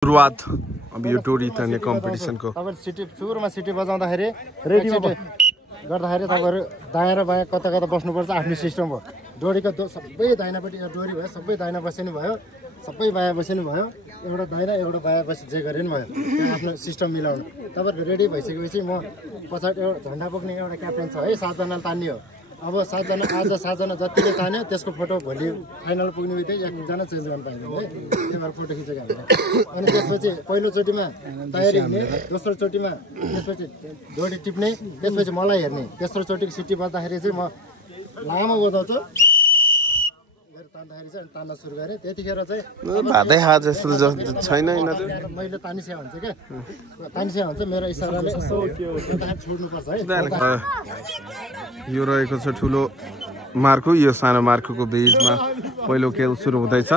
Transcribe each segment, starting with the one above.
सुरुवात अब यो डोरी तान्ने कम्पिटिसनको तपाईहरु सिटी सुरुमा सिटी बजाउँदाखेरि रेडी गर्दाखेरि तपाईहरु दायाँ र बायाँ कता कता बस्नुपर्छ आफ्नो सिस्टम हो डोरीको सबै दाहिनापट्टि डोरी भयो सबै दाहिना बसिनु भयो सबै बायाँ बसिनु भयो एउटा दाहिना एउटा बायाँ बसी जे गरे नि भयो आफ्नो सिस्टम मिलाउनु तपाईहरु रेडी भइसकेपछि म पछाडी एउटा झण्डा बोक्ने एउटा क्याप्टेन छ है 7 जनाले तान्ने हो अब 7 जना आज 7 जना जतिले तान्यो त्यसको फोटो भोलि फाइनल पुग्ने बित्तिकै एकजना चेन्ज गर्न पाइदैन है त्यही भएर फोटो खिचेको हामीले अनि त्यसपछि पहिलो चोटीमा तयारी हुने दोस्रो चोटीमा त्यसपछि डोरी टिप्ने त्यसपछि मलाई हेर्ने तेस्रो चोटीको सिटी बज्दाखेरि चाहिँ म लामो बजाउँछु तान्दाखेरि चाहिँ तान्न सुरु गरेँ त्यतिखेर चाहिँ भादै खा जस्तो छैन मैले तानिसे भन्छ क्या तानिसे भन्छ मेरो इसाराले यसो छोड्नुपर्छ है यो रहेको छ ठुलो मार्कु यो सानो मार्कुको बीचमा पहिलो खेल सुरु हुँदैछ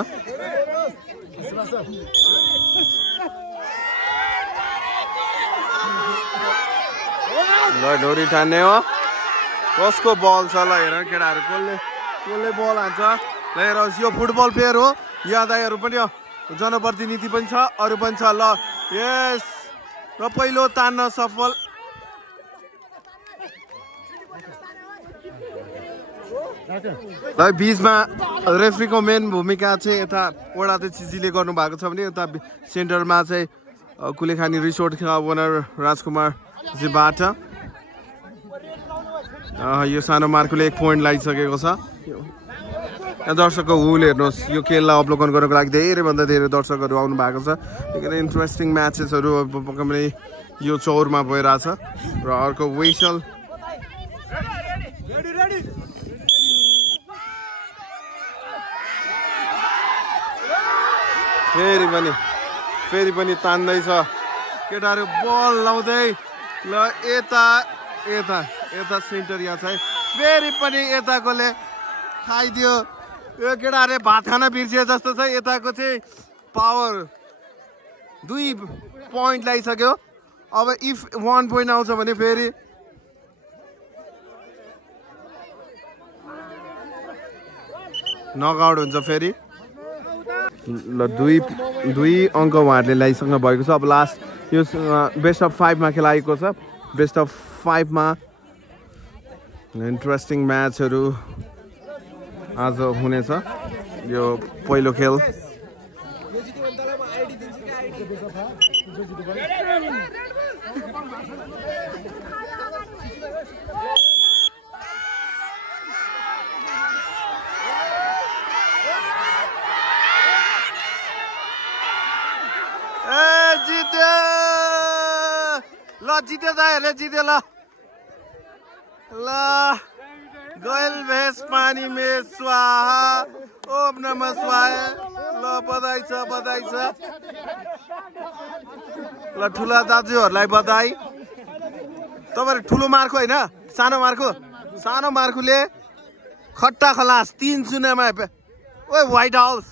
ल डोरी तान्ने हो कसको बल छ ल हेर केटाहरू कसले बल हान्छ ल हेर यो फुटबल प्लेयर हो यहाँ दाइहरू पनि जनप्रतिनिधि पनि छ अरू पनि छ ल यस र पहिलो तान्न सफल ल बीचमा रेफ्रीको मेन भूमिका चाहिँ यता वडा चिजीले गर्नु भएको छ भने यता सेन्टरमा चाहिँ कुलेखानी रिसोर्ट ओनर राजकुमार जीबाट यो सानो मार्कुले 1 पोइन्ट लगाइसकेको छ दर्शकको हुल हेर्नुहोस् यो खेललाई अवलोकन गर्नको लागि धेरैभन्दा धेरै दर्शकहरू आउनु भएको छ एकदमै इन्ट्रेस्टिङ म्याचेसहरू पक्कै यो चौरमा भइरहेछ र अर्को वेसल फेरि पनि तान्दैछ केटाहरू बल लाउँदै ल यता सेन्टर यहाँ छ फेरि पनि यताकोले खाइदियो यो केटाहरूले भात खान बिर्सियो जस्तो छ यताको चाहिँ पावर 2 पोइन्ट लगाइसक्यो अब इफ 1 पोइन्ट आउँछ भने फेरि नकआउट हुन्छ फेरि ल 2 अङ्क उहाँहरूले ल्याइसक्नु भएको छ अब लास्ट यो बेस्ट अफ 5 मा खेलाएको छ बेस्ट अफ 5 मा इन्ट्रेस्टिङ म्याचहरू आज हुनेछ यो पहिलो खेल जित्यो दाइहरूले जित्यो ल गैल भेष पानी में स्वाहा ओम नमः शिवाय ल बधाई छ ल ठुला दाजुहरूलाई बधाई तपाईहरु ठुलो मार्को हैन सानो मार्कुले खट्टा खलास 3-0 मा ओए व्हाइट हाउस